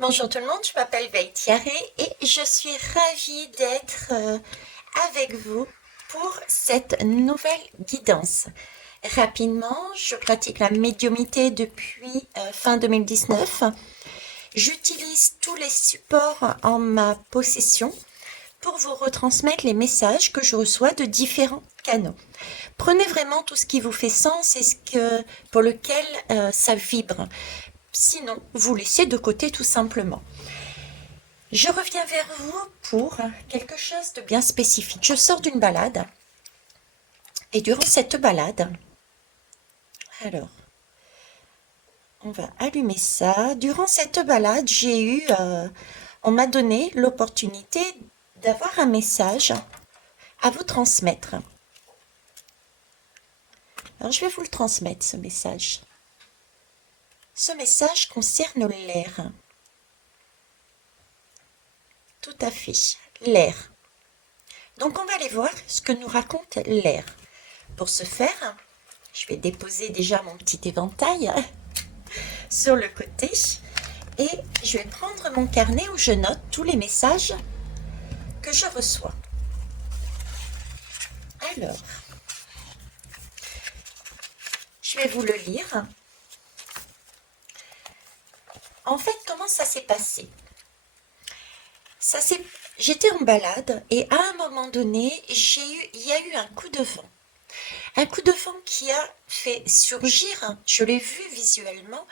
Bonjour tout le monde, je m'appelle Veitiaré et je suis ravie d'être avec vous pour cette nouvelle guidance. Rapidement, je pratique la médiumnité depuis fin 2019. J'utilise tous les supports en ma possession pour vous retransmettre les messages que je reçois de différents canaux. Prenez vraiment tout ce qui vous fait sens et pour lequel ça vibre. Sinon, vous laissez de côté tout simplement. Je reviens vers vous pour quelque chose de bien spécifique. Je sors d'une balade et durant cette balade, alors, on va allumer ça. Durant cette balade, on m'a donné l'opportunité d'avoir un message à vous transmettre. Alors, je vais vous le transmettre, ce message. Ce message concerne l'air. Tout à fait, l'air. Donc, on va aller voir ce que nous raconte l'air. Pour ce faire, je vais déposer déjà mon petit éventail sur le côté et je vais prendre mon carnet où je note tous les messages que je reçois. Alors, je vais vous le lire. En fait, comment ça s'est passé? J'étais en balade et à un moment donné, il y a eu un coup de vent. Un coup de vent qui a fait surgir, je l'ai vu visuellement,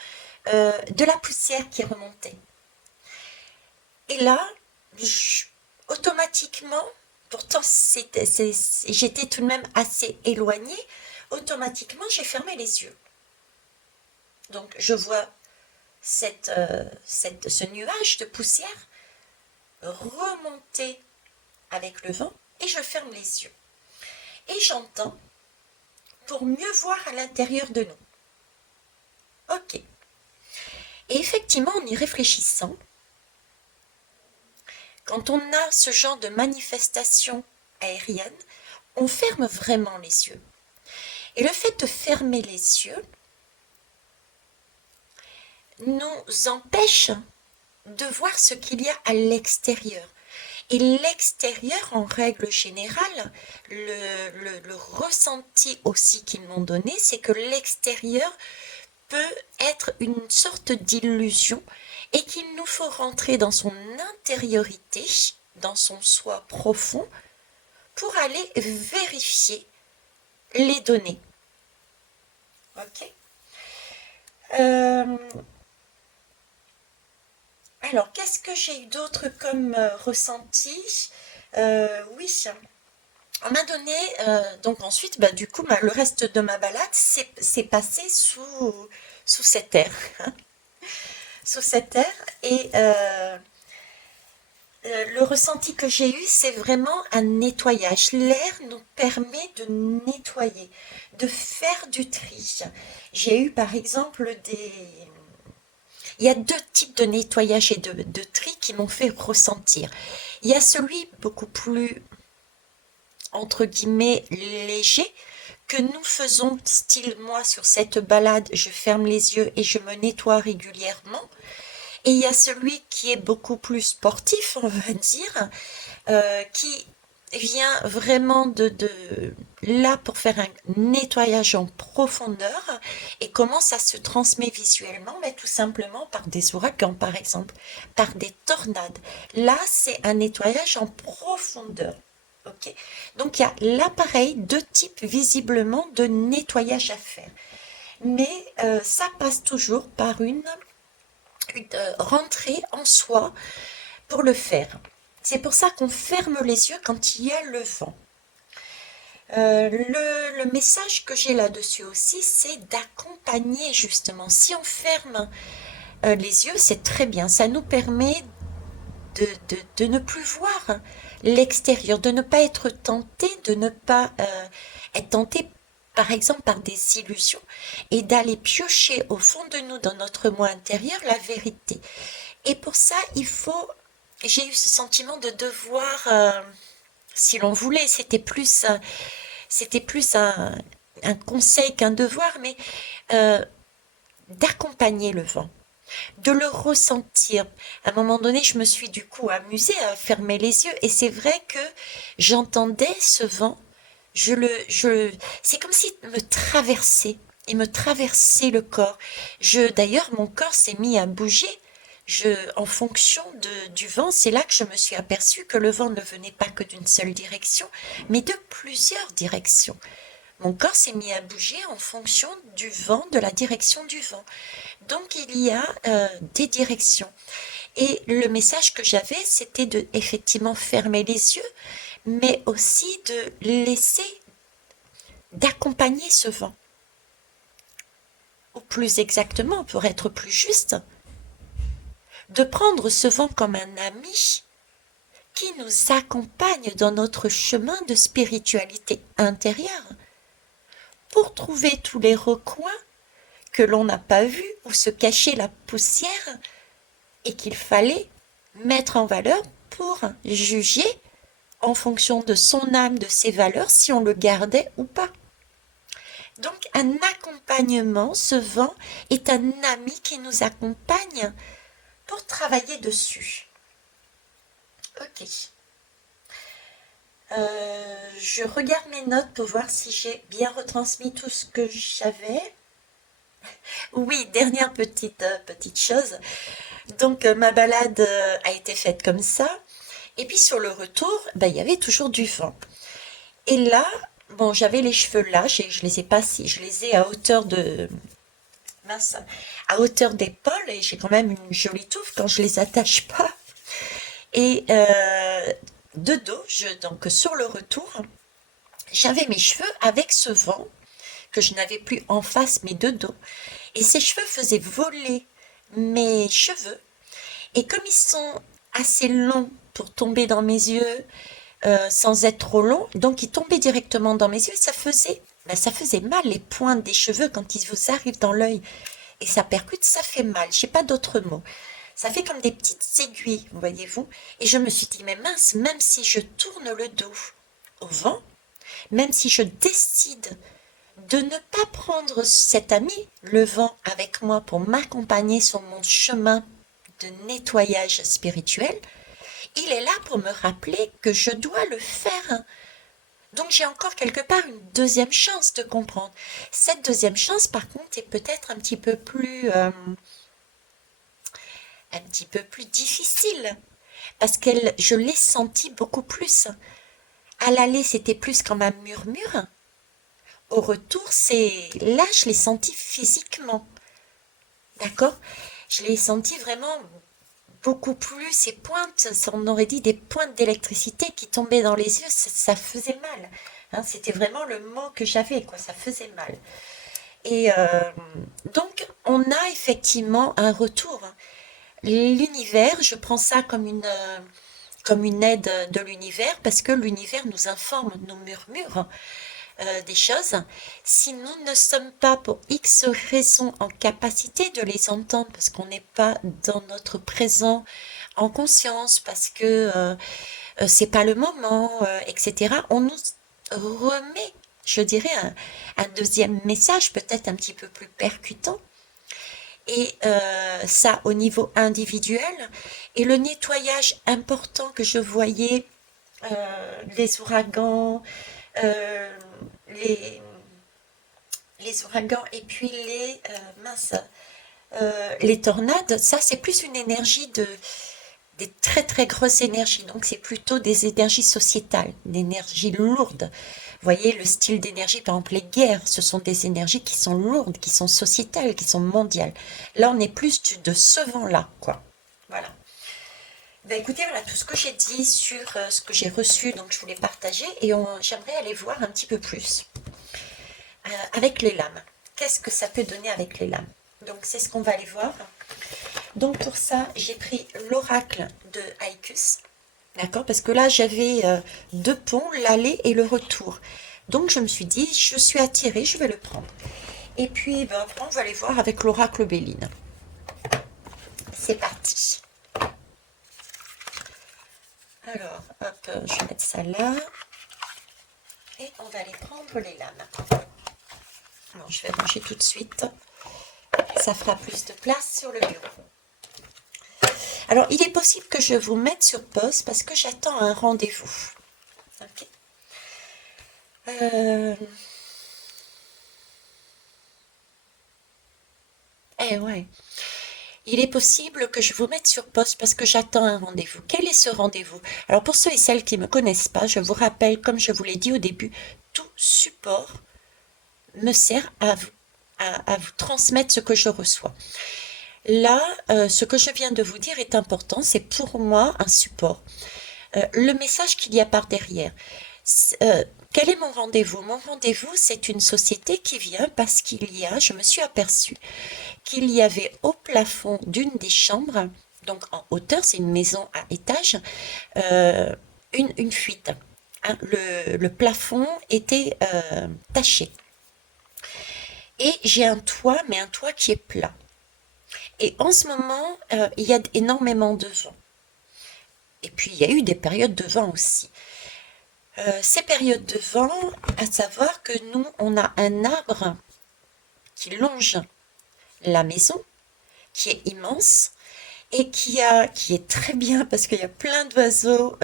de la poussière qui remontait. Et là, automatiquement, pourtant j'étais tout de même assez éloignée, automatiquement j'ai fermé les yeux. Donc je vois ce nuage de poussière remonter avec le vent et je ferme les yeux. Et j'entends pour mieux voir à l'intérieur de nous. Ok. Et effectivement, en y réfléchissant, quand on a ce genre de manifestation aérienne, on ferme vraiment les yeux. Et le fait de fermer les yeux nous empêche de voir ce qu'il y a à l'extérieur. Et l'extérieur, en règle générale, le ressenti aussi qu'ils m'ont donné, c'est que l'extérieur peut être une sorte d'illusion et qu'il nous faut rentrer dans son intériorité, dans son soi profond, pour aller vérifier les données. Ok. Alors, qu'est-ce que j'ai eu d'autre comme ressenti? Oui, on m'a donné, donc ensuite, du coup, le reste de ma balade s'est passé sous cette air. Sous cette air. Et le ressenti que j'ai eu, c'est vraiment un nettoyage. L'air nous permet de nettoyer, de faire du tri. J'ai eu par exemple Il y a deux types de nettoyage et de tri qui m'ont fait ressentir. Il y a celui beaucoup plus, entre guillemets, léger, que nous faisons, style moi, sur cette balade, je ferme les yeux et je me nettoie régulièrement. Et il y a celui qui est beaucoup plus sportif, on va dire, qui vient vraiment de là pour faire un nettoyage en profondeur. Et comment ça se transmet visuellement? Mais tout simplement par des ouragans, par exemple, par des tornades. Là, c'est un nettoyage en profondeur. Ok. Donc il y a là pareil, deux types visiblement de nettoyage à faire. Mais ça passe toujours par une rentrée en soi pour le faire. C'est pour ça qu'on ferme les yeux quand il y a le vent. Le message que j'ai là-dessus aussi, c'est d'accompagner justement. Si on ferme les yeux, c'est très bien. Ça nous permet de ne plus voir l'extérieur, de ne pas être tenté, de ne pas être tenté par exemple par des illusions et d'aller piocher au fond de nous, dans notre moi intérieur, la vérité. Et pour ça, j'ai eu ce sentiment de devoir, si l'on voulait, c'était plus un conseil qu'un devoir, mais d'accompagner le vent. de le ressentir. À un moment donné, je me suis du coup amusée à fermer les yeux et c'est vrai que j'entendais ce vent. C'est comme s'il me traversait. Il me traversait le corps. D'ailleurs, mon corps s'est mis à bouger. En fonction du vent, c'est là que je me suis aperçue que le vent ne venait pas que d'une seule direction, mais de plusieurs directions. Mon corps s'est mis à bouger en fonction du vent, de la direction du vent. Donc il y a des directions. Et le message que j'avais, c'était de effectivement fermer les yeux, mais aussi de laisser, d'accompagner ce vent. Ou plus exactement, pour être plus juste, de prendre ce vent comme un ami qui nous accompagne dans notre chemin de spiritualité intérieure pour trouver tous les recoins que l'on n'a pas vus où se cachait la poussière et qu'il fallait mettre en valeur pour juger en fonction de son âme, de ses valeurs, si on le gardait ou pas. Donc un accompagnement, ce vent est un ami qui nous accompagne pour travailler dessus. Ok. Je regarde mes notes pour voir si j'ai bien retransmis tout ce que j'avais. Oui, dernière petite chose. Donc ma balade a été faite comme ça. Et puis sur le retour, ben, il y avait toujours du vent. Et là, bon, j'avais les cheveux là, je les ai pas si, je les ai à hauteur de mince, à hauteur d'épaule et j'ai quand même une jolie touffe quand je les attache pas. Et de dos, donc sur le retour, j'avais mes cheveux avec ce vent que je n'avais plus en face mais de dos. Et ces cheveux faisaient voler mes cheveux. Et comme ils sont assez longs pour tomber dans mes yeux, sans être trop longs, donc ils tombaient directement dans mes yeux et ça faisait mal les pointes des cheveux quand ils vous arrivent dans l'œil et ça percute, ça fait mal. Je sais pas d'autres mots. Ça fait comme des petites aiguilles, voyez-vous. Et je me suis dit, mais mince, même si je tourne le dos au vent, même si je décide de ne pas prendre cet ami, le vent, avec moi pour m'accompagner sur mon chemin de nettoyage spirituel, il est là pour me rappeler que je dois le faire. Donc j'ai encore quelque part une deuxième chance de comprendre. Cette deuxième chance, par contre, est peut-être un petit peu plus difficile, parce que je l'ai senti beaucoup plus. À l'aller, c'était plus comme un murmure. Au retour, là, je l'ai senti physiquement. D'accord? Je l'ai senti vraiment beaucoup plus, ces pointes, on aurait dit des pointes d'électricité qui tombaient dans les yeux, ça faisait mal. Hein, c'était vraiment le mot que j'avais, quoi, ça faisait mal. Et donc, on a effectivement un retour. L'univers, je prends ça comme une aide de l'univers, parce que l'univers nous informe, nous murmure des choses. Si nous ne sommes pas pour X raisons en capacité de les entendre, parce qu'on n'est pas dans notre présent en conscience, parce que c'est pas le moment, etc., on nous remet, je dirais, un deuxième message peut-être un petit peu plus percutant. Et ça au niveau individuel. Et le nettoyage important que je voyais, les ouragans, euh, les, les ouragans et puis les tornades, ça c'est plus une énergie des très très grosses énergies. Donc c'est plutôt des énergies sociétales, d'énergie lourde. Vous voyez le style d'énergie, par exemple les guerres, ce sont des énergies qui sont lourdes, qui sont sociétales, qui sont mondiales. Là on est plus de ce vent-là, quoi. Voilà. Ben écoutez, voilà tout ce que j'ai dit sur ce que j'ai reçu, donc je voulais partager et j'aimerais aller voir un petit peu plus avec les lames. Qu'est-ce que ça peut donner avec les lames? Donc c'est ce qu'on va aller voir. Donc pour ça, j'ai pris l'oracle de Haïkus, d'accord? Parce que là, j'avais deux ponts, l'aller et le retour. Donc je me suis dit, je suis attirée, je vais le prendre. Et puis, ben, après, on va aller voir avec l'oracle Béline. C'est parti. Alors, hop, je vais mettre ça là. Et on va aller prendre les lames. Alors, je vais ranger tout de suite. ça fera plus de place sur le bureau. Alors, il est possible que je vous mette sur pause parce que j'attends un rendez-vous. Ok. Ouais. Il est possible que je vous mette sur pause parce que j'attends un rendez-vous. Quel est ce rendez-vous? Alors, pour ceux et celles qui ne me connaissent pas, je vous rappelle, comme je vous l'ai dit au début, tout support me sert à vous transmettre ce que je reçois. Là, ce que je viens de vous dire est important, c'est pour moi un support. Le message qu'il y a par derrière. Quel est mon rendez-vous? Mon rendez-vous, c'est une société qui vient parce je me suis aperçue qu'il y avait au plafond d'une des chambres, donc en hauteur, c'est une maison à étage, une fuite. Hein, le plafond était taché. Et j'ai un toit, mais un toit qui est plat. Et en ce moment, il y a énormément de vent. Et puis, il y a eu des périodes de vent aussi. Ces périodes de vent, à savoir que nous, on a un arbre qui longe la maison, qui est immense, et qui est très bien parce qu'il y a plein d'oiseaux,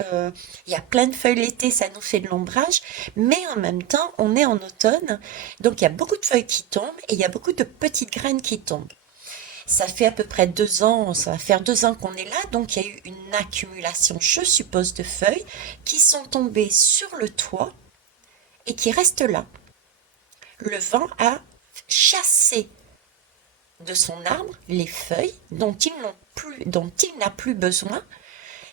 il y a plein de feuilles l'été, ça nous fait de l'ombrage, mais en même temps, on est en automne, donc il y a beaucoup de feuilles qui tombent et il y a beaucoup de petites graines qui tombent. Ça fait à peu près 2 ans, ça va faire 2 ans qu'on est là, donc il y a eu une accumulation, je suppose, de feuilles qui sont tombées sur le toit et qui restent là. Le vent a chassé de son arbre les feuilles dont il n'a plus besoin.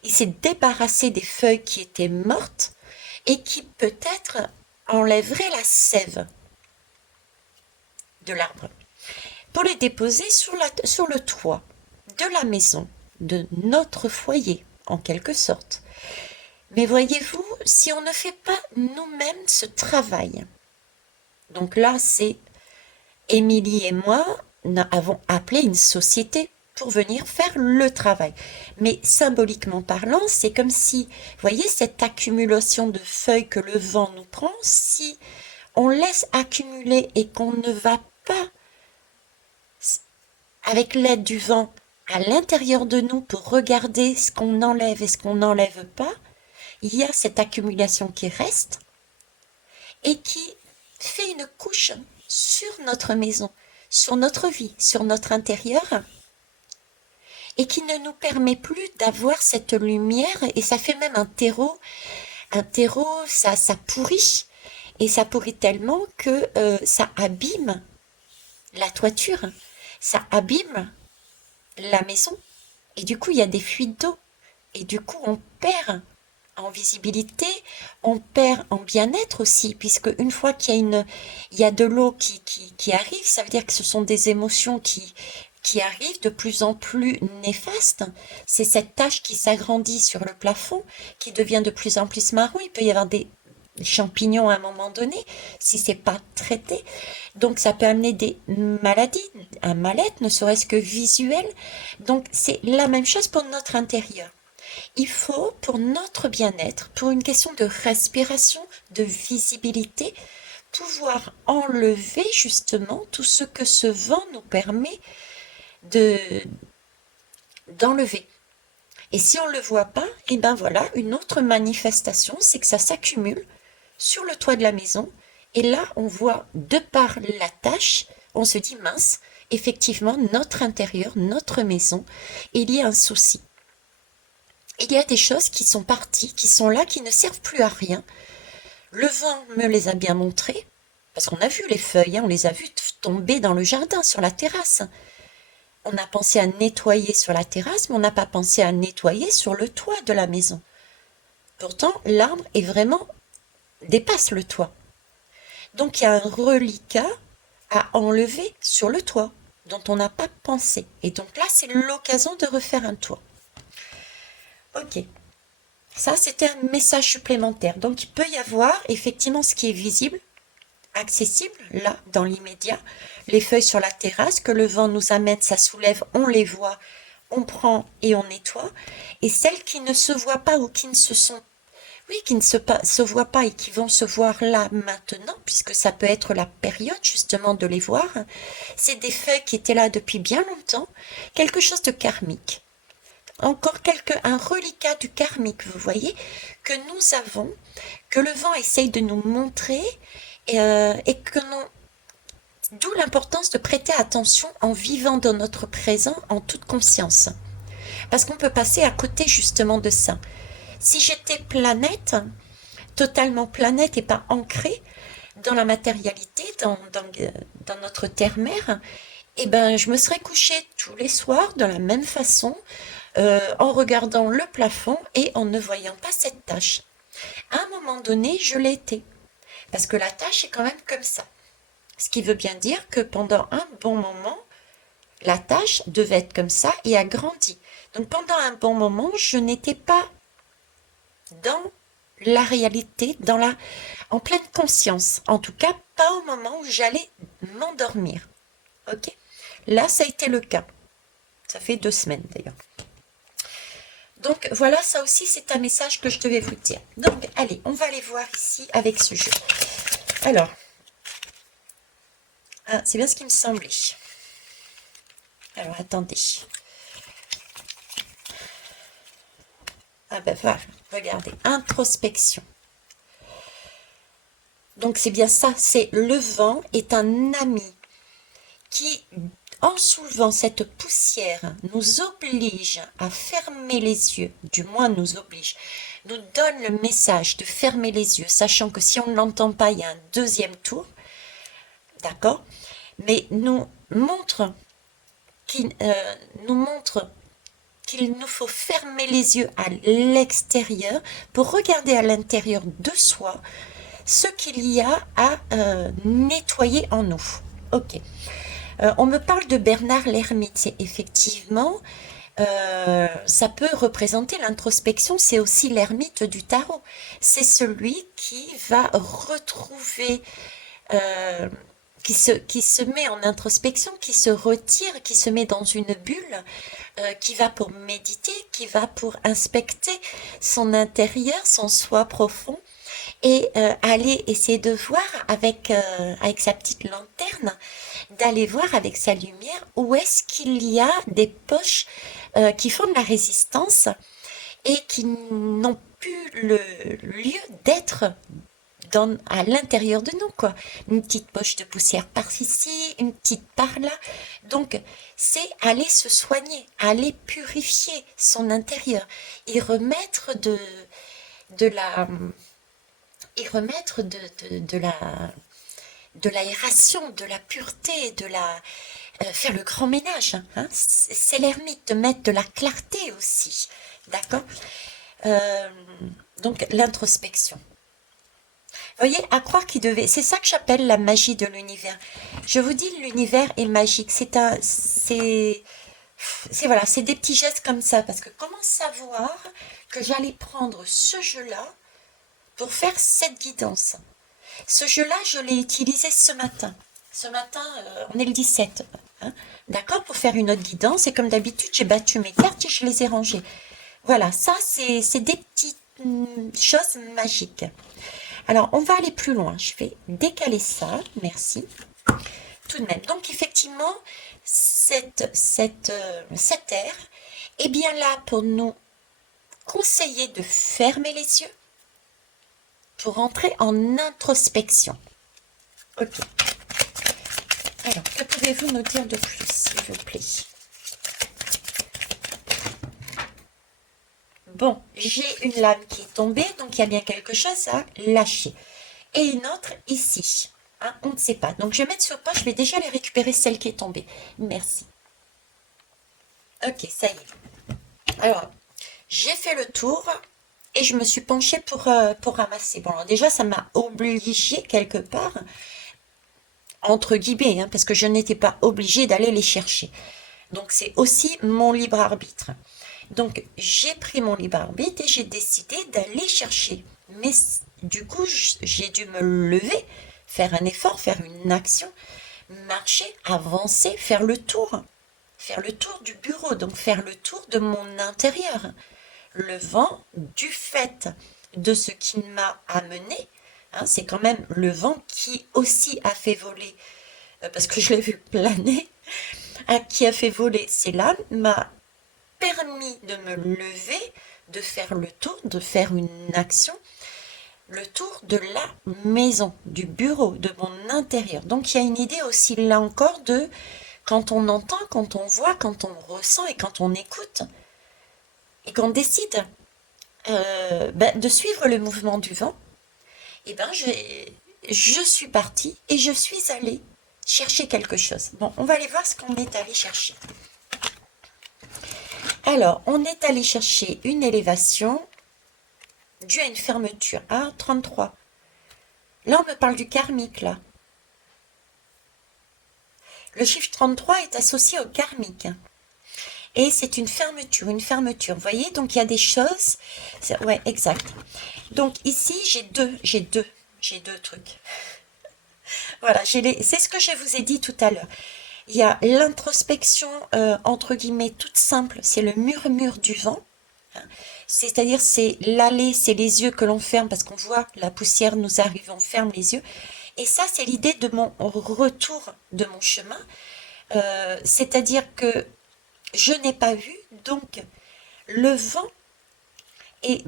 Il s'est débarrassé des feuilles qui étaient mortes et qui peut-être enlèveraient la sève de l'arbre pour les déposer sur le toit de la maison, de notre foyer, en quelque sorte. Mais voyez-vous, si on ne fait pas nous-mêmes ce travail, donc là, c'est Émilie et moi, nous avons appelé une société pour venir faire le travail. Mais symboliquement parlant, c'est comme si, vous voyez, cette accumulation de feuilles que le vent nous prend, si on laisse accumuler et qu'on ne va pas avec l'aide du vent à l'intérieur de nous pour regarder ce qu'on enlève et ce qu'on n'enlève pas, il y a cette accumulation qui reste et qui fait une couche sur notre maison, sur notre vie, sur notre intérieur, et qui ne nous permet plus d'avoir cette lumière, et ça fait même un terreau, ça pourrit, et ça pourrit tellement que ça abîme la toiture, ça abîme la maison, et du coup il y a des fuites d'eau, et du coup on perd en visibilité, on perd en bien-être aussi, puisque une fois il y a de l'eau qui arrive, ça veut dire que ce sont des émotions qui arrivent de plus en plus néfastes. C'est cette tache qui s'agrandit sur le plafond, qui devient de plus en plus marron. Il peut y avoir des champignons à un moment donné, si c'est pas traité. Donc ça peut amener des maladies, un mal-être, ne serait-ce que visuel. Donc c'est la même chose pour notre intérieur. Il faut, pour notre bien-être, pour une question de respiration, de visibilité, pouvoir enlever justement tout ce que ce vent nous permet d'enlever. Et si on ne le voit pas, et ben voilà, une autre manifestation, c'est que ça s'accumule sur le toit de la maison. Et là, on voit, de par la tâche, on se dit, mince, effectivement, notre intérieur, notre maison, il y a un souci. Il y a des choses qui sont parties, qui sont là, qui ne servent plus à rien. Le vent me les a bien montrées, parce qu'on a vu les feuilles, on les a vues tomber dans le jardin, sur la terrasse. On a pensé à nettoyer sur la terrasse, mais on n'a pas pensé à nettoyer sur le toit de la maison. Pourtant, l'arbre dépasse le toit. Donc il y a un reliquat à enlever sur le toit, dont on n'a pas pensé. Et donc là, c'est l'occasion de refaire un toit. Ok, ça c'était un message supplémentaire. Donc il peut y avoir effectivement ce qui est visible, accessible, là, dans l'immédiat. Les feuilles sur la terrasse, que le vent nous amène, ça soulève, on les voit, on prend et on nettoie. Et celles qui ne se voient pas ou qui ne se sont, oui, qui ne se voient pas et qui vont se voir là maintenant, puisque ça peut être la période justement de les voir. C'est des feuilles qui étaient là depuis bien longtemps, quelque chose de karmique. Encore un reliquat du karmique, vous voyez, que nous avons, que le vent essaye de nous montrer, et que nous, d'où l'importance de prêter attention en vivant dans notre présent en toute conscience. Parce qu'on peut passer à côté justement de ça. Si j'étais planète, totalement planète et pas ancrée dans la matérialité, dans notre terre-mère, eh ben, je me serais couchée tous les soirs de la même façon, en regardant le plafond et en ne voyant pas cette tache. À un moment donné, je l'ai été. Parce que la tâche est quand même comme ça. Ce qui veut bien dire que pendant un bon moment, la tâche devait être comme ça et a grandi. Donc pendant un bon moment, je n'étais pas dans la réalité, en pleine conscience. En tout cas, pas au moment où j'allais m'endormir. Ok? Là, ça a été le cas. Ça fait 2 semaines d'ailleurs. Donc voilà, ça aussi c'est un message que je devais vous dire. Donc allez, on va aller voir ici avec ce jeu. Alors, c'est bien ce qui me semblait. Alors attendez. Ah ben voilà, regardez, introspection. Donc c'est bien ça, c'est le vent est un ami qui, en soulevant cette poussière, nous oblige à fermer les yeux, du moins nous oblige, nous donne le message de fermer les yeux, sachant que si on ne l'entend pas, il y a un deuxième tour, d'accord? Mais nous montre qu'il nous faut fermer les yeux à l'extérieur pour regarder à l'intérieur de soi ce qu'il y a à nettoyer en nous. Ok. On me parle de Bernard l'ermite, c'est effectivement, ça peut représenter l'introspection, c'est aussi l'ermite du tarot. C'est celui qui va retrouver, euh, qui se met en introspection, qui se retire, qui se met dans une bulle, qui va pour méditer, qui va pour inspecter son intérieur, son soi profond, et aller essayer de voir avec sa petite lanterne, d'aller voir avec sa lumière où est-ce qu'il y a des poches qui font de la résistance et qui n'ont plus le lieu d'être à l'intérieur de nous, quoi. Une petite poche de poussière par-ici, une petite par-là. Donc, c'est aller se soigner, aller purifier son intérieur et remettre de la et remettre de l'aération, de la pureté, faire le grand ménage. Hein. C'est l'ermite de mettre de la clarté aussi, d'accord. Donc l'introspection. Vous voyez, à croire qu'il devait. C'est ça que j'appelle la magie de l'univers. Je vous dis, l'univers est magique. Voilà, c'est des petits gestes comme ça. Parce que comment savoir que j'allais prendre ce jeu-là pour faire cette guidance? Ce jeu-là, je l'ai utilisé ce matin. Ce matin, on est le 17. Hein, d'accord? Pour faire une autre guidance. Et comme d'habitude, j'ai battu mes cartes et je les ai rangées. Voilà, ça, c'est des petites choses magiques. Alors, on va aller plus loin. Je vais décaler ça. Merci. Tout de même. Donc, effectivement, cette ère est bien là pour nous conseiller de fermer les yeux pour entrer en introspection. Ok. Alors, que pouvez-vous nous dire de plus, s'il vous plaît? Bon, j'ai une lame qui est tombée, donc il y a bien quelque chose à lâcher. Et une autre ici. Hein, on ne sait pas. Donc, je vais mettre sur pause, je vais déjà les récupérer, celle qui est tombée. Merci. Ok, ça y est. Alors, j'ai fait le tour et je me suis penchée pour ramasser. Bon, alors déjà, ça m'a obligée quelque part, entre guillemets, hein, parce que je n'étais pas obligée d'aller les chercher. Donc, c'est aussi mon libre arbitre. Donc, j'ai pris mon libre arbitre et j'ai décidé d'aller chercher. Mais du coup, j'ai dû me lever, faire un effort, faire une action, marcher, avancer, faire le tour du bureau, donc faire le tour de mon intérieur. Le vent du fait de ce qui m'a amené. Hein, c'est quand même le vent qui aussi a fait voler, parce que je l'ai vu planer, hein, qui a fait voler ces lames, m'a permis de me lever, de faire le tour, de faire une action, le tour de la maison, du bureau, de mon intérieur. Donc il y a une idée aussi là encore de quand on entend, quand on voit, quand on ressent et quand on écoute et qu'on décide de suivre le mouvement du vent, et ben je suis partie et je suis allée chercher quelque chose. Bon, on va aller voir ce qu'on est allé chercher. Alors, on est allé chercher une élévation due à une fermeture. Ah, 33. Là, on me parle du karmique, là. Le chiffre 33 est associé au karmique. Et c'est une fermeture, une fermeture. Vous voyez, donc il y a des choses. Ouais, exact. Donc ici, j'ai deux trucs. Voilà, c'est ce que je vous ai dit tout à l'heure. Il y a l'introspection, entre guillemets, toute simple, c'est le murmure du vent. Hein. C'est-à-dire, c'est l'aller, c'est les yeux que l'on ferme parce qu'on voit la poussière nous arrive, on ferme les yeux. Et ça, c'est l'idée de mon retour de mon chemin. C'est-à-dire que je n'ai pas vu, donc le vent est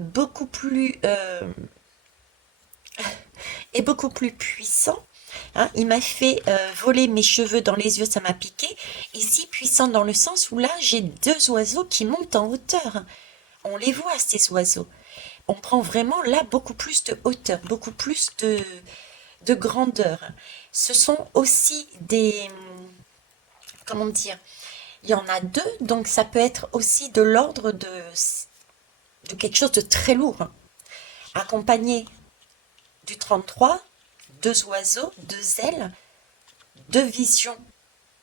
est beaucoup plus puissant. Hein, il m'a fait voler mes cheveux dans les yeux, ça m'a piqué. Ici, puissant dans le sens où là, j'ai deux oiseaux qui montent en hauteur. On les voit, ces oiseaux. On prend vraiment là beaucoup plus de hauteur, beaucoup plus de grandeur. Ce sont aussi des... Comment dire? Il y en a deux, donc ça peut être aussi de l'ordre de quelque chose de très lourd. Accompagné du 33, deux oiseaux, deux ailes, deux visions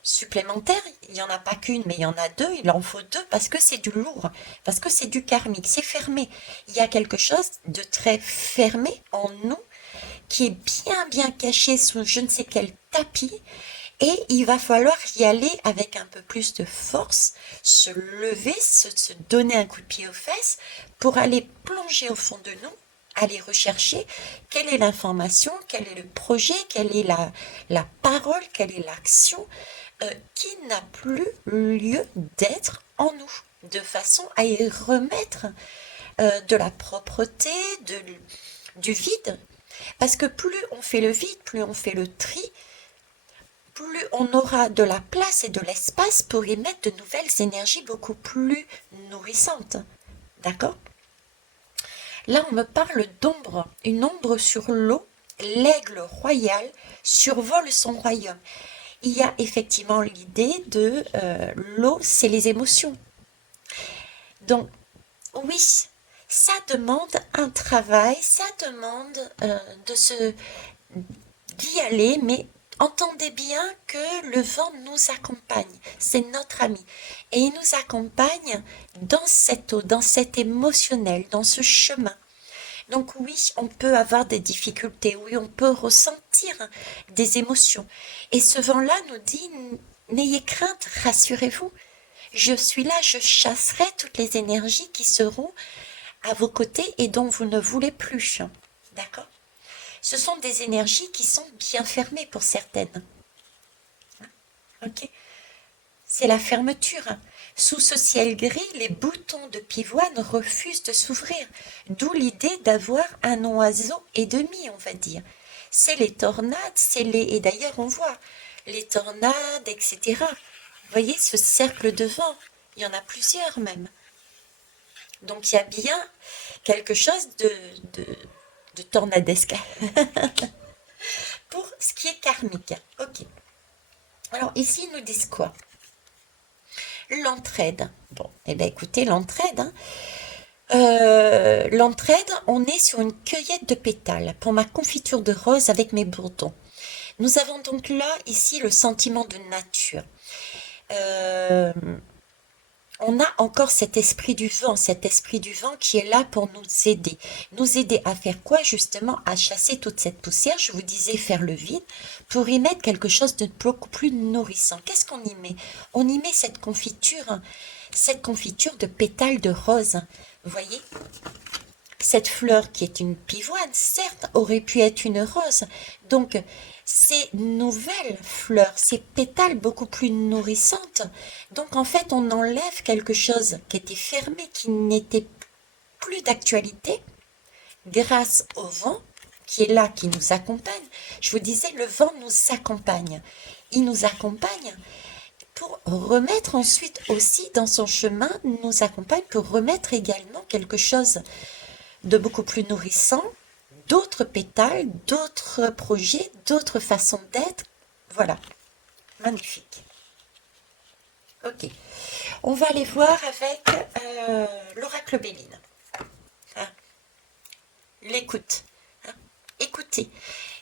supplémentaires. Il n'y en a pas qu'une, mais il y en a deux. Il en faut deux parce que c'est du lourd, parce que c'est du karmique, c'est fermé. Il y a quelque chose de très fermé en nous qui est bien caché sous je ne sais quel tapis. Et il va falloir y aller avec un peu plus de force, se lever, se donner un coup de pied aux fesses pour aller plonger au fond de nous, aller rechercher quelle est l'information, quel est le projet, quelle est la parole, quelle est l'action qui n'a plus lieu d'être en nous, de façon à y remettre de la propreté, du vide. Parce que plus on fait le vide, plus on fait le tri, plus on aura de la place et de l'espace pour y mettre de nouvelles énergies beaucoup plus nourrissantes. D'accord? Là, on me parle d'ombre, une ombre sur l'eau. L'aigle royal survole son royaume. Il y a effectivement l'idée de l'eau, c'est les émotions. Donc, oui, ça demande un travail, ça demande d'y aller, mais entendez bien que le vent nous accompagne, c'est notre ami. Et il nous accompagne dans cette eau, dans cet émotionnel, dans ce chemin. Donc oui, on peut avoir des difficultés, oui, on peut ressentir des émotions. Et ce vent-là nous dit, n'ayez crainte, rassurez-vous. Je suis là, je chasserai toutes les énergies qui seront à vos côtés et dont vous ne voulez plus. D'accord? Ce sont des énergies qui sont bien fermées pour certaines. Ok? C'est la fermeture. Sous ce ciel gris, les boutons de pivoine refusent de s'ouvrir, d'où l'idée d'avoir un oiseau et demi, on va dire. C'est les tornades, et d'ailleurs on voit les tornades, etc. Vous voyez ce cercle de vent, il y en a plusieurs même. Donc il y a bien quelque chose de tornadesque pour ce qui est karmique. Ok. Alors ici ils nous disent quoi? L'entraide. Bon, eh bien écoutez, l'entraide, hein. L'entraide, on est sur une cueillette de pétales pour ma confiture de rose avec mes bourdons. Nous avons donc là, ici, le sentiment de nature. On a encore cet esprit du vent qui est là pour nous aider. Nous aider à faire quoi? Justement, à chasser toute cette poussière. Je vous disais faire le vide pour y mettre quelque chose de beaucoup plus nourrissant. Qu'est-ce qu'on y met? On y met cette confiture de pétales de rose. Vous voyez? Cette fleur qui est une pivoine, certes, aurait pu être une rose. Donc, ces nouvelles fleurs, ces pétales beaucoup plus nourrissantes. Donc, en fait, on enlève quelque chose qui était fermé, qui n'était plus d'actualité, grâce au vent qui est là, qui nous accompagne. Je vous disais, le vent nous accompagne. Il nous accompagne pour remettre ensuite aussi dans son chemin, nous accompagne pour remettre également quelque chose de beaucoup plus nourrissant, d'autres pétales, d'autres projets, d'autres façons d'être. Voilà, magnifique. Ok, on va aller voir avec l'oracle Béline. Hein, l'écoute. Hein, écoutez.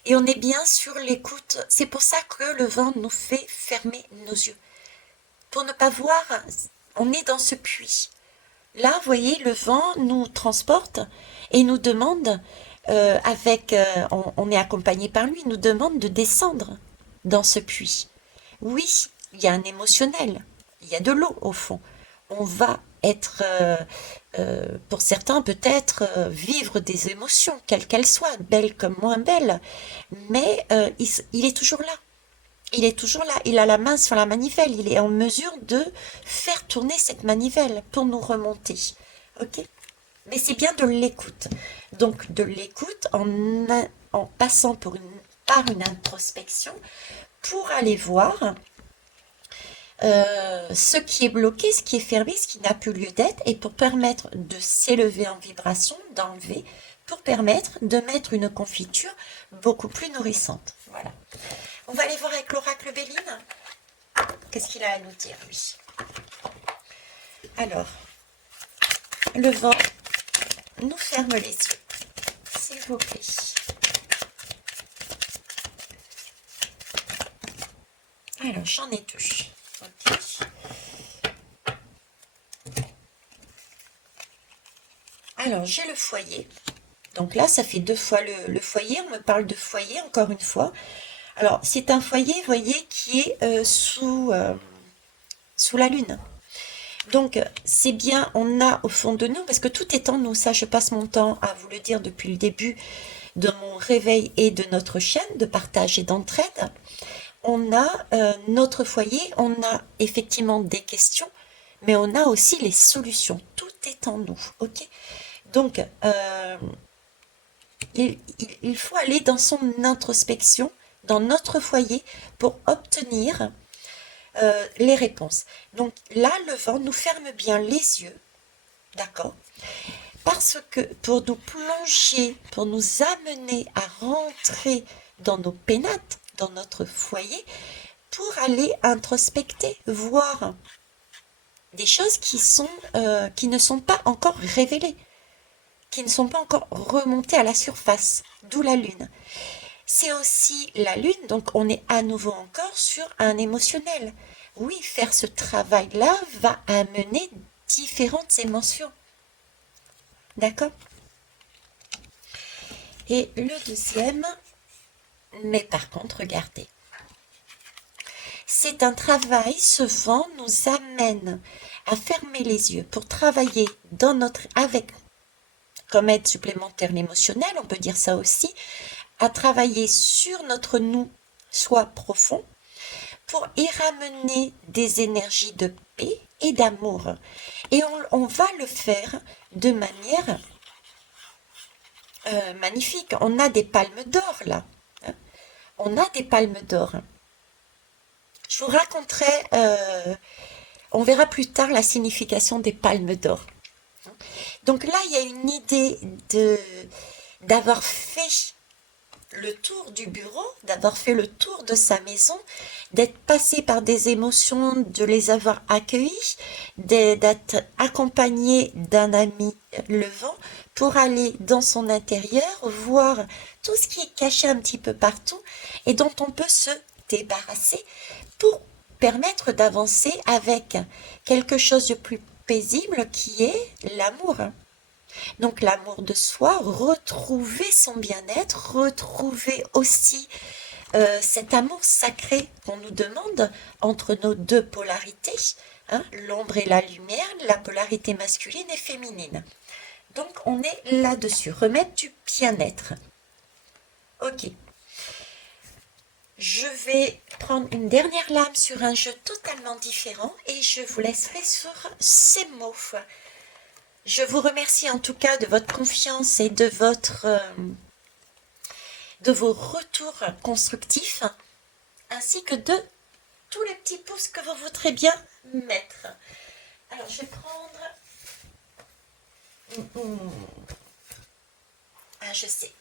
Et on est bien sur l'écoute. C'est pour ça que le vent nous fait fermer nos yeux. Pour ne pas voir, on est dans ce puits. Là, vous voyez, le vent nous transporte et nous demande, on est accompagné par lui, nous demande de descendre dans ce puits. Oui, il y a un émotionnel, il y a de l'eau au fond. On va être, pour certains peut-être, vivre des émotions, quelles qu'elles soient, belles comme moins belles, mais il est toujours là. Il est toujours là, il a la main sur la manivelle, il est en mesure de faire tourner cette manivelle pour nous remonter. Ok? Mais c'est bien de l'écoute. Donc de l'écoute en passant par une introspection pour aller voir ce qui est bloqué, ce qui est fermé, ce qui n'a plus lieu d'être, et pour permettre de s'élever en vibration, d'enlever, pour permettre de mettre une confiture beaucoup plus nourrissante. Voilà. On va aller voir avec l'oracle Béline. Qu'est-ce qu'il a à nous dire, lui? Alors, le vent nous ferme les yeux, s'il vous plaît. Alors, j'en ai deux. Ok. Alors, j'ai le foyer. Donc là, ça fait deux fois le foyer. On me parle de foyer, encore une fois. Alors, c'est un foyer, vous voyez, qui est sous la lune. Donc, c'est bien, on a au fond de nous, parce que tout est en nous, ça je passe mon temps à vous le dire depuis le début de mon réveil et de notre chaîne de partage et d'entraide. On a notre foyer, on a effectivement des questions, mais on a aussi les solutions. Tout est en nous, ok? Donc, il faut aller dans son introspection, dans notre foyer, pour obtenir les réponses. Donc là, le vent nous ferme bien les yeux, d'accord? Parce que pour nous plonger, pour nous amener à rentrer dans nos pénates, dans notre foyer, pour aller introspecter, voir des choses qui ne sont pas encore révélées, qui ne sont pas encore remontées à la surface, d'où la lune. C'est aussi la lune, donc on est à nouveau encore sur un émotionnel. Oui, faire ce travail-là va amener différentes émotions. D'accord? Et le deuxième, mais par contre, regardez. C'est un travail, ce vent nous amène à fermer les yeux pour travailler avec, comme aide supplémentaire l'émotionnel, on peut dire ça aussi, à travailler sur notre nous, soi profond, pour y ramener des énergies de paix et d'amour. Et on va le faire de manière magnifique. On a des palmes d'or là. Hein. On a des palmes d'or. Je vous raconterai, on verra plus tard la signification des palmes d'or. Donc là, il y a une idée d'avoir fait le tour du bureau, d'avoir fait le tour de sa maison, d'être passé par des émotions, de les avoir accueillies, d'être accompagné d'un ami le vent pour aller dans son intérieur, voir tout ce qui est caché un petit peu partout et dont on peut se débarrasser pour permettre d'avancer avec quelque chose de plus paisible qui est l'amour. Donc l'amour de soi, retrouver son bien-être, retrouver aussi cet amour sacré qu'on nous demande entre nos deux polarités, hein, l'ombre et la lumière, la polarité masculine et féminine. Donc on est là-dessus, remettre du bien-être. Ok. Je vais prendre une dernière lame sur un jeu totalement différent et je vous laisserai sur ces mots. Je vous remercie en tout cas de votre confiance et de vos retours constructifs, ainsi que de tous les petits pouces que vous voudrez bien mettre. Alors je vais prendre... Ah, je sais.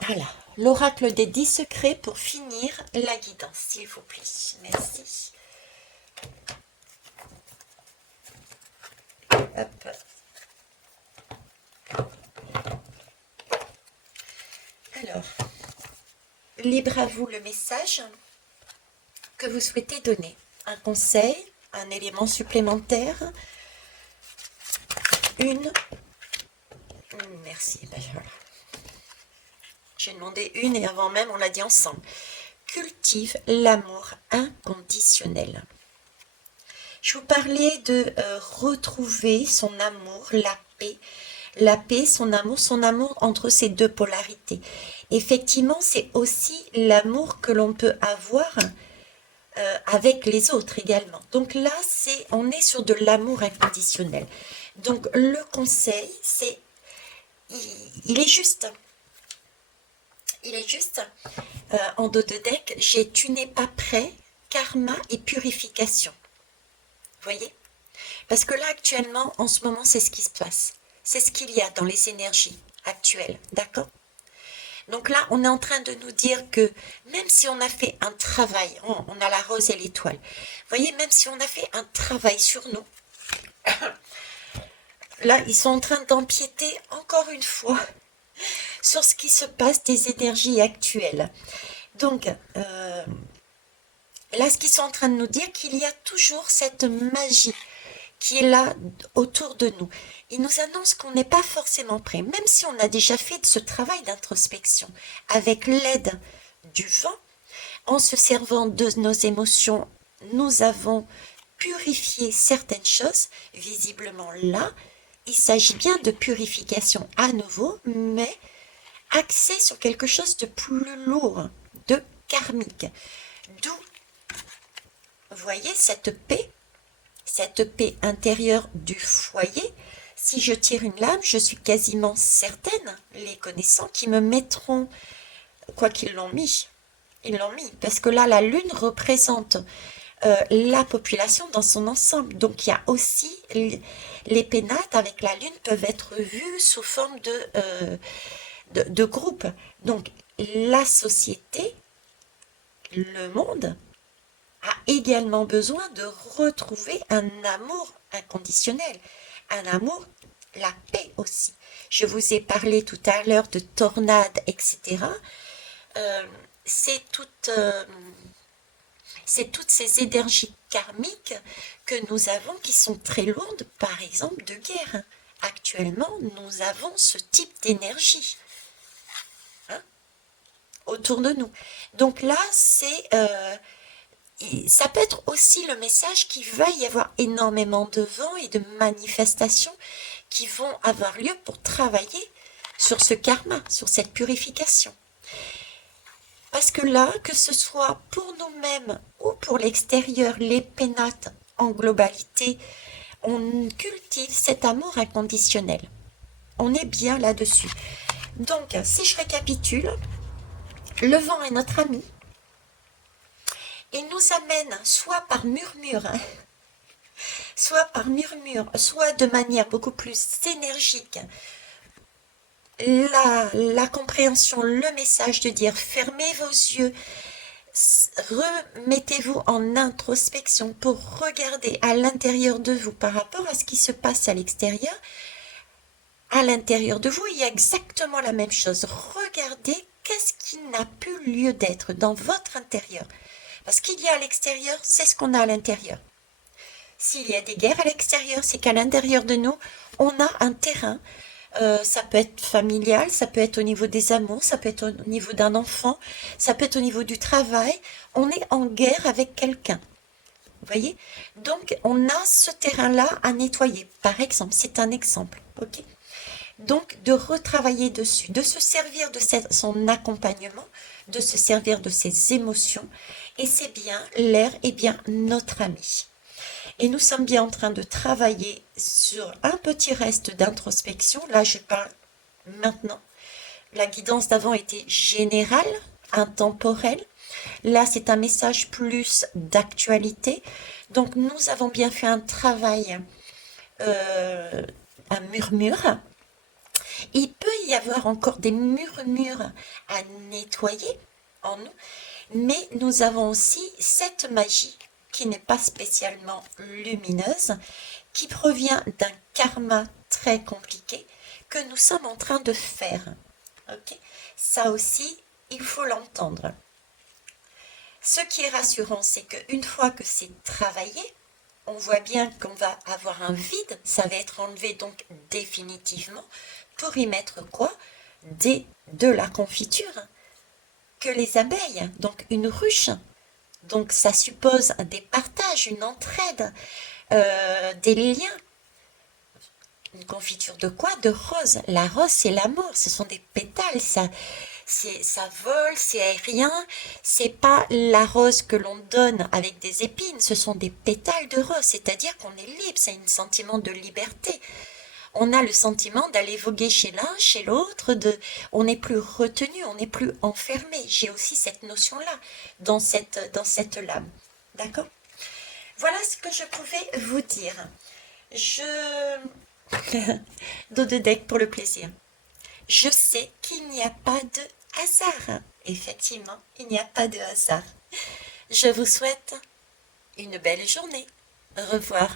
Voilà, l'oracle des 10 secrets pour finir la guidance, s'il vous plaît. Merci. Hop. Alors, libre à vous le message que vous souhaitez donner. Un conseil, un élément supplémentaire, une... Merci, ben voilà. J'ai demandé une et avant même on l'a dit ensemble. Cultive l'amour inconditionnel. Je vous parlais de retrouver son amour, la paix, son amour entre ces deux polarités. Effectivement, c'est aussi l'amour que l'on peut avoir avec les autres également. Donc là, on est sur de l'amour inconditionnel. Donc le conseil, c'est, il est juste. Il est juste, en dos de deck, j'ai tu n'es pas prêt, karma et purification. Vous voyez? Parce que là, actuellement, en ce moment, c'est ce qui se passe. C'est ce qu'il y a dans les énergies actuelles, d'accord? Donc là, on est en train de nous dire que même si on a fait un travail, on a la rose et l'étoile, vous voyez, même si on a fait un travail sur nous, là, ils sont en train d'empiéter encore une fois sur ce qui se passe des énergies actuelles. Donc, là, ce qu'ils sont en train de nous dire, qu'il y a toujours cette magie qui est là autour de nous. Ils nous annoncent qu'on n'est pas forcément prêt, même si on a déjà fait ce travail d'introspection avec l'aide du vent, en se servant de nos émotions, nous avons purifié certaines choses. Visiblement là, il s'agit bien de purification à nouveau, mais axé sur quelque chose de plus lourd, de karmique. D'où, vous voyez, cette paix intérieure du foyer. Si je tire une lame, je suis quasiment certaine, les connaissants, qui me mettront, quoi qu'ils l'ont mis, ils l'ont mis, parce que là, la lune représente la population dans son ensemble. Donc, il y a aussi les pénates avec la lune peuvent être vus sous forme de groupe. Donc, la société, le monde, a également besoin de retrouver un amour inconditionnel, un amour, la paix aussi. Je vous ai parlé tout à l'heure de tornades, etc. C'est toutes ces énergies karmiques que nous avons qui sont très lourdes, par exemple de guerre. Actuellement, nous avons ce type d'énergie autour de nous. Donc là, ça peut être aussi le message qu'il va y avoir énormément de vents et de manifestations qui vont avoir lieu pour travailler sur ce karma, sur cette purification. Parce que là, que ce soit pour nous-mêmes ou pour l'extérieur, les pénates en globalité, on cultive cet amour inconditionnel. On est bien là-dessus. Donc, si je récapitule, le vent est notre ami. Il nous amène soit par murmure, soit de manière beaucoup plus énergique, la compréhension, le message de dire fermez vos yeux, remettez-vous en introspection pour regarder à l'intérieur de vous par rapport à ce qui se passe à l'extérieur. À l'intérieur de vous, il y a exactement la même chose. Regardez qu'est-ce qui n'a plus lieu d'être dans votre intérieur. Parce qu'il y a à l'extérieur, c'est ce qu'on a à l'intérieur. S'il y a des guerres à l'extérieur, c'est qu'à l'intérieur de nous, on a un terrain. Ça peut être familial, ça peut être au niveau des amours, ça peut être au niveau d'un enfant, ça peut être au niveau du travail. On est en guerre avec quelqu'un. voyez? Donc, on a ce terrain-là à nettoyer. Par exemple, c'est un exemple, ok? Donc, de retravailler dessus, de se servir de son accompagnement, de se servir de ses émotions. Et c'est bien, l'air est bien notre ami. Et nous sommes bien en train de travailler sur un petit reste d'introspection. Là, je parle maintenant. La guidance d'avant était générale, intemporelle. Là, c'est un message plus d'actualité. Donc, nous avons bien fait un travail, euh, un murmure. Il peut y avoir encore des murmures à nettoyer en nous, mais nous avons aussi cette magie qui n'est pas spécialement lumineuse, qui provient d'un karma très compliqué que nous sommes en train de faire. Ok? Ça aussi, il faut l'entendre. Ce qui est rassurant, c'est qu'une fois que c'est travaillé, on voit bien qu'on va avoir un vide, ça va être enlevé donc définitivement, pour y mettre quoi? De la confiture, que les abeilles, donc une ruche. Donc ça suppose des partages, une entraide, des liens. Une confiture de quoi? De rose. La rose, c'est l'amour, ce sont des pétales, ça vole, c'est aérien. C'est pas la rose que l'on donne avec des épines, ce sont des pétales de rose, c'est-à-dire qu'on est libre, c'est un sentiment de liberté. On a le sentiment d'aller voguer chez l'un, chez l'autre, on n'est plus retenu, on n'est plus enfermé. J'ai aussi cette notion-là dans cette lame. D'accord? Voilà ce que je pouvais vous dire. Je... Dos de deck pour le plaisir. Je sais qu'il n'y a pas de hasard. Effectivement, il n'y a pas de hasard. Je vous souhaite une belle journée. Au revoir.